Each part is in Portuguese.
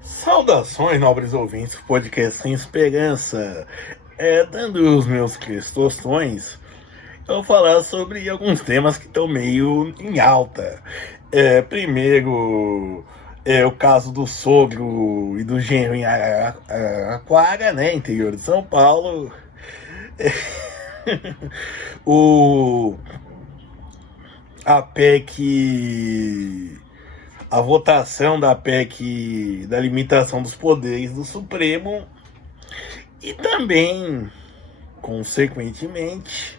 Saudações, nobres ouvintes do podcast Sem Esperança. Dando os meus questões, eu vou falar sobre alguns temas que estão meio em alta. Primeiro, o caso do sogro e do genro em Araraquara, né, interior de São Paulo. o, a PEC, a votação da PEC da limitação dos poderes do Supremo e também, consequentemente,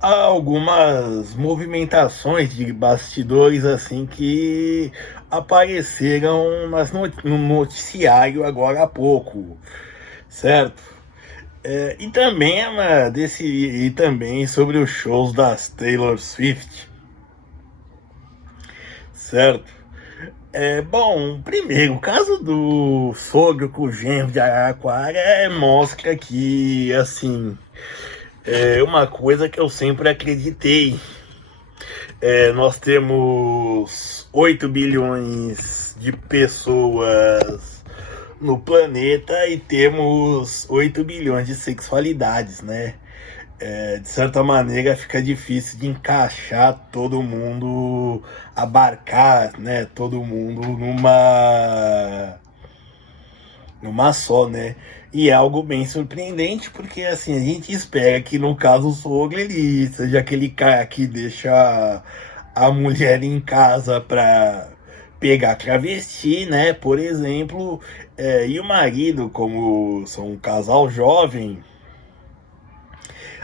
há algumas movimentações de bastidores assim que apareceram no noticiário agora há pouco, certo? E também sobre os shows das Taylor Swift, certo? Bom, primeiro, o caso do sogro com o genro de Araraquara mostra que, assim, é uma coisa que eu sempre acreditei. Nós temos 8 bilhões de pessoas no planeta e temos 8 bilhões de sexualidades, né? De certa maneira fica difícil de encaixar todo mundo, abarcar, né, todo mundo numa só, né? E é algo bem surpreendente, porque assim, a gente espera que no caso o sogro ele seja aquele cara que deixa a mulher em casa pra pegar travesti, né? Por exemplo, e o marido, como são um casal jovem,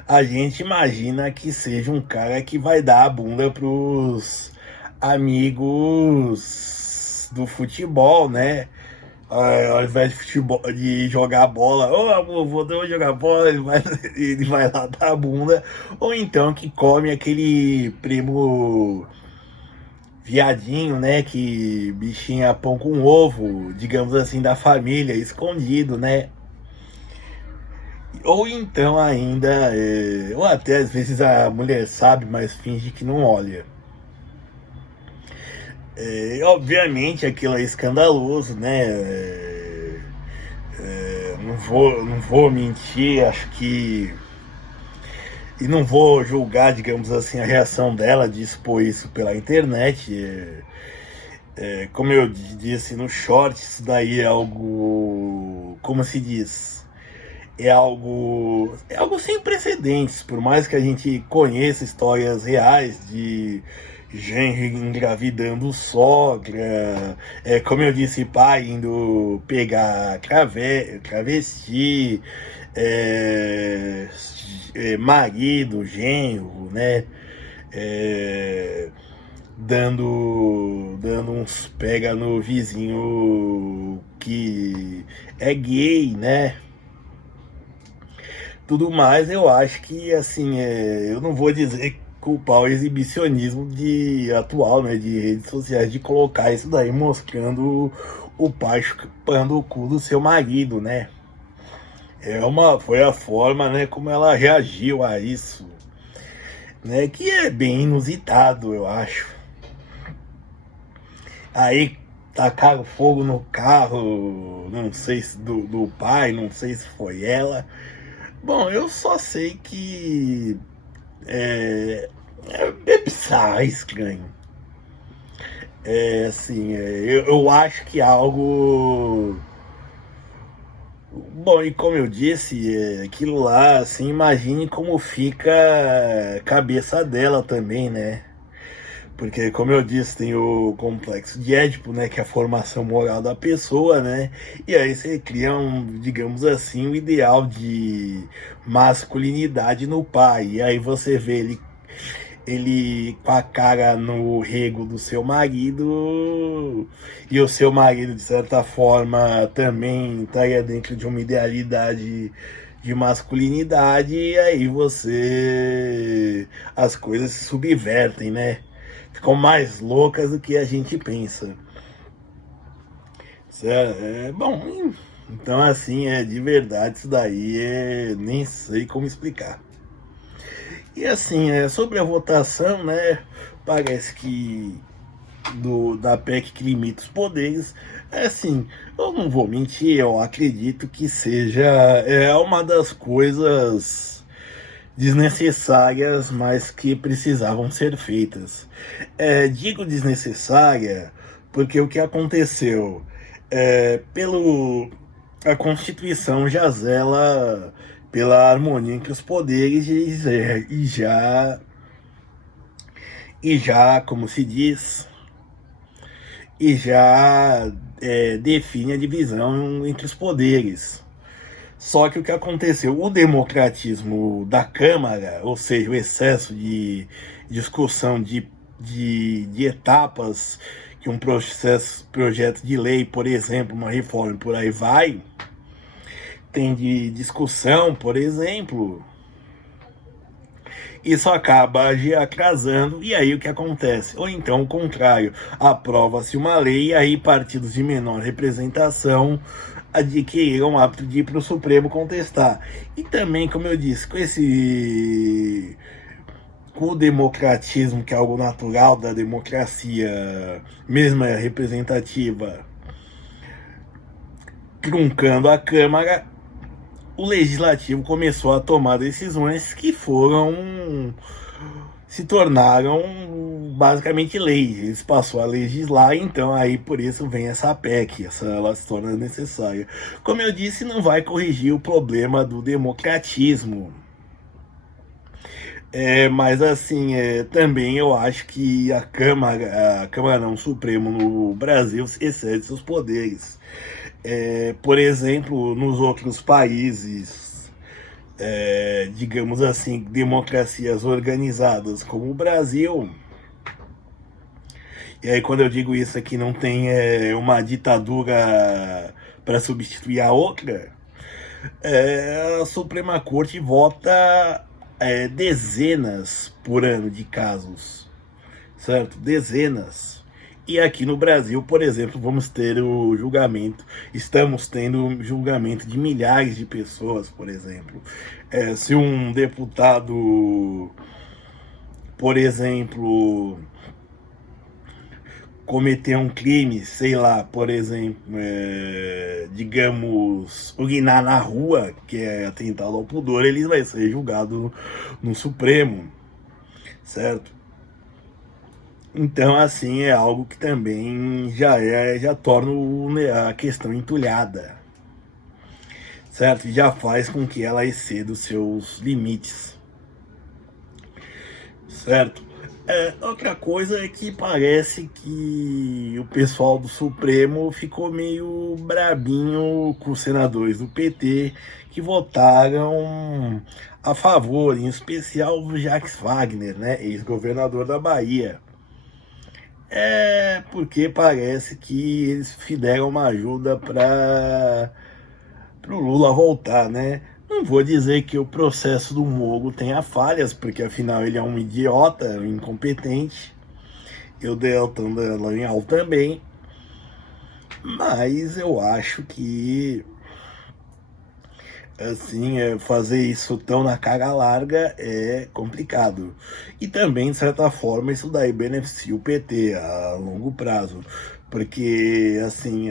a gente imagina que seja um cara que vai dar a bunda pros amigos do futebol, né? Ao invés de futebol, de jogar bola, ô amor, vou jogar bola, ele vai lá dar a bunda, ou então que come aquele primo viadinho, né, que bichinha pão com ovo, digamos assim, da família, escondido, né, ou então ainda, ou até às vezes a mulher sabe, mas finge que não olha. Obviamente aquilo é escandaloso, né, não vou mentir, acho que. E não vou julgar, digamos assim, a reação dela de expor isso pela internet. Como eu disse no short, isso daí é algo. Como se diz? É algo sem precedentes, por mais que a gente conheça histórias reais de genro engravidando sogra, como eu disse, pai indo pegar travesti, é, marido, genro, né? É, dando uns pega no vizinho que é gay, né? Tudo mais, eu acho que, assim, eu não vou dizer culpar o exibicionismo atual, né, de redes sociais, de colocar isso daí mostrando o pai chupando o cu do seu marido, né? Foi a forma, né, como ela reagiu a isso, né, que é bem inusitado, eu acho. Aí tacaram fogo no carro, não sei se do pai, não sei se foi ela. Bom, eu só sei que é bizarro, é estranho. Assim, eu acho que algo. Bom, e como eu disse, aquilo lá, assim, imagine como fica a cabeça dela também, né? Porque, como eu disse, tem o complexo de Édipo, né? Que é a formação moral da pessoa, né? E aí você cria digamos assim, um ideal de masculinidade no pai. E aí você vê ele com a cara no rego do seu marido, e o seu marido, de certa forma, também estaria dentro de uma idealidade de masculinidade, e aí as coisas se subvertem, né? Ficam mais loucas do que a gente pensa. Bom, então assim, de verdade, isso daí nem sei como explicar. E assim, sobre a votação, né? Parece que da PEC que limita os poderes, assim, eu não vou mentir, eu acredito que seja uma das coisas desnecessárias, mas que precisavam ser feitas. Digo desnecessária porque o que aconteceu? Pelo a Constituição já zela pela harmonia entre os poderes e já, como se diz, define a divisão entre os poderes. Só que o que aconteceu? O democratismo da Câmara, ou seja, o excesso de discussão de etapas que um projeto de lei, por exemplo, uma reforma, por aí vai, tem de discussão, por exemplo, isso acaba atrasando, e aí o que acontece? Ou então o contrário, aprova-se uma lei e aí partidos de menor representação adquiriram o hábito de ir para o Supremo contestar. E também, como eu disse, com o democratismo, que é algo natural da democracia, mesmo representativa, truncando a Câmara, o Legislativo começou a tomar decisões que se tornaram basicamente leis. Eles passou a legislar, então aí por isso vem essa PEC, ela se torna necessária. Como eu disse, não vai corrigir o problema do democratismo. Mas assim, também eu acho que a Câmara não, o Supremo no Brasil excede seus poderes. Por exemplo, nos outros países, digamos assim, democracias organizadas como o Brasil, e aí quando eu digo isso aqui não tem uma ditadura para substituir a outra, a Suprema Corte vota dezenas por ano de casos, certo? Dezenas. E aqui no Brasil, por exemplo, estamos tendo julgamento de milhares de pessoas, por exemplo. Se um deputado, por exemplo, cometer um crime, sei lá, por exemplo, digamos, urinar na rua, que é atentado ao pudor, ele vai ser julgado no Supremo, certo? Então, assim, é algo que também já torna a questão entulhada, certo? Já faz com que ela exceda os seus limites, certo? Outra coisa é que parece que o pessoal do Supremo ficou meio brabinho com os senadores do PT que votaram a favor, em especial o Jacques Wagner, né, ex-governador da Bahia. Porque parece que eles deram uma ajuda para o Lula voltar, né? Não vou dizer que o processo do Moro tenha falhas, porque afinal ele é um idiota, um incompetente. Eu Deltan Dallagnol também. Mas eu acho que assim, fazer isso tão na cara larga é complicado. E também, de certa forma, isso daí beneficia o PT a longo prazo. Porque, assim,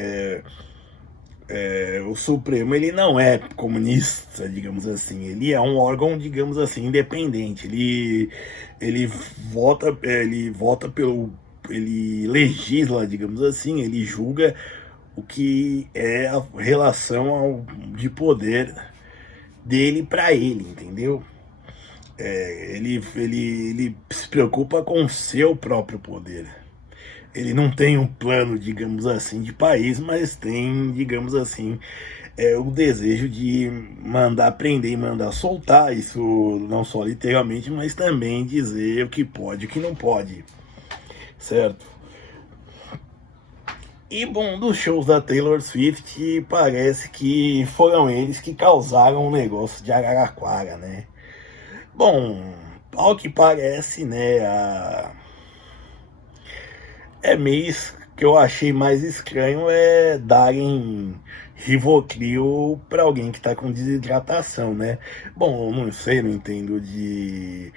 o Supremo, ele não é comunista, digamos assim. Ele é um órgão, digamos assim, independente. Ele vota pelo... Ele legisla, digamos assim, ele julga o que é a relação de poder dele para ele, entendeu? Ele se preocupa com o seu próprio poder. Ele não tem um plano, digamos assim, de país, mas tem, digamos assim, o desejo de mandar prender e mandar soltar, isso não só literalmente, mas também dizer o que pode e o que não pode, certo? E bom, dos shows da Taylor Swift, parece que foram eles que causaram o negócio de Araraquara, né? Bom, ao que parece, né, meio que eu achei mais estranho darem Rivotril para alguém que tá com desidratação, né? Bom, eu não sei, não entendo de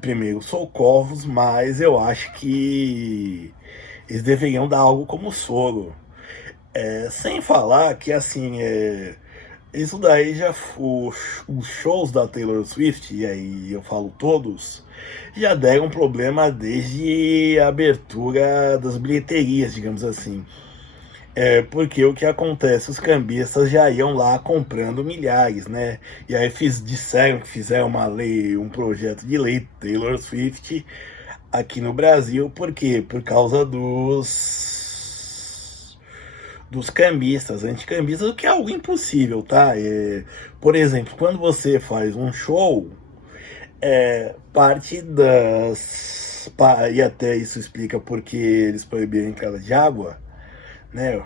primeiros socorros, mas eu acho que Eles deveriam dar algo como soro. Sem falar que, assim, isso daí já... Os shows da Taylor Swift, e aí eu falo todos, já deram problema desde a abertura das bilheterias, digamos assim. Porque o que acontece, os cambistas já iam lá comprando milhares, né? E aí disseram que fizeram uma lei, um projeto de lei Taylor Swift aqui no Brasil. Por quê? Por causa dos cambistas, anticambistas, o que é algo impossível, tá? Por exemplo, quando você faz um show, parte e até isso explica porque eles proibiram a entrada de água, né?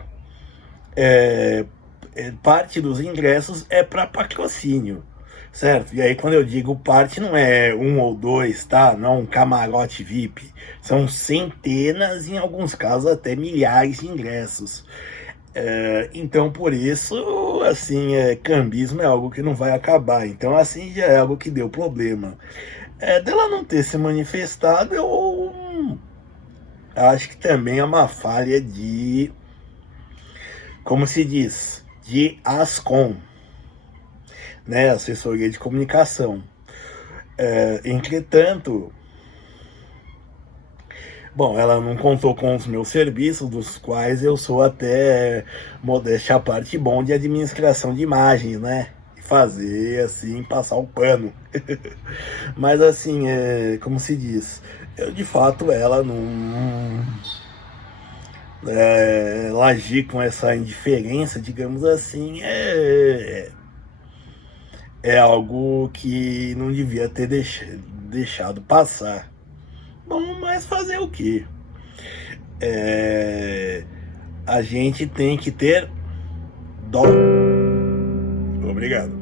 Parte dos ingressos é para patrocínio, certo? E aí quando eu digo parte, não é um ou dois, tá? Não um camarote VIP. São centenas, em alguns casos até milhares de ingressos. Então por isso, assim, cambismo é algo que não vai acabar. Então assim já é algo que deu problema. Dela não ter se manifestado, eu acho que também é uma falha de, como se diz, de Ascom, né, assessoria de comunicação. Entretanto, bom, ela não contou com os meus serviços, dos quais eu sou até, modéstia à parte, bom de administração de imagens, né? Fazer assim, passar o pano. Mas assim, como se diz, eu de fato ela não. Ela agir com essa indiferença, digamos assim, é algo que não devia ter deixado passar. Bom, mas fazer o quê? A gente tem que ter dó. Obrigado.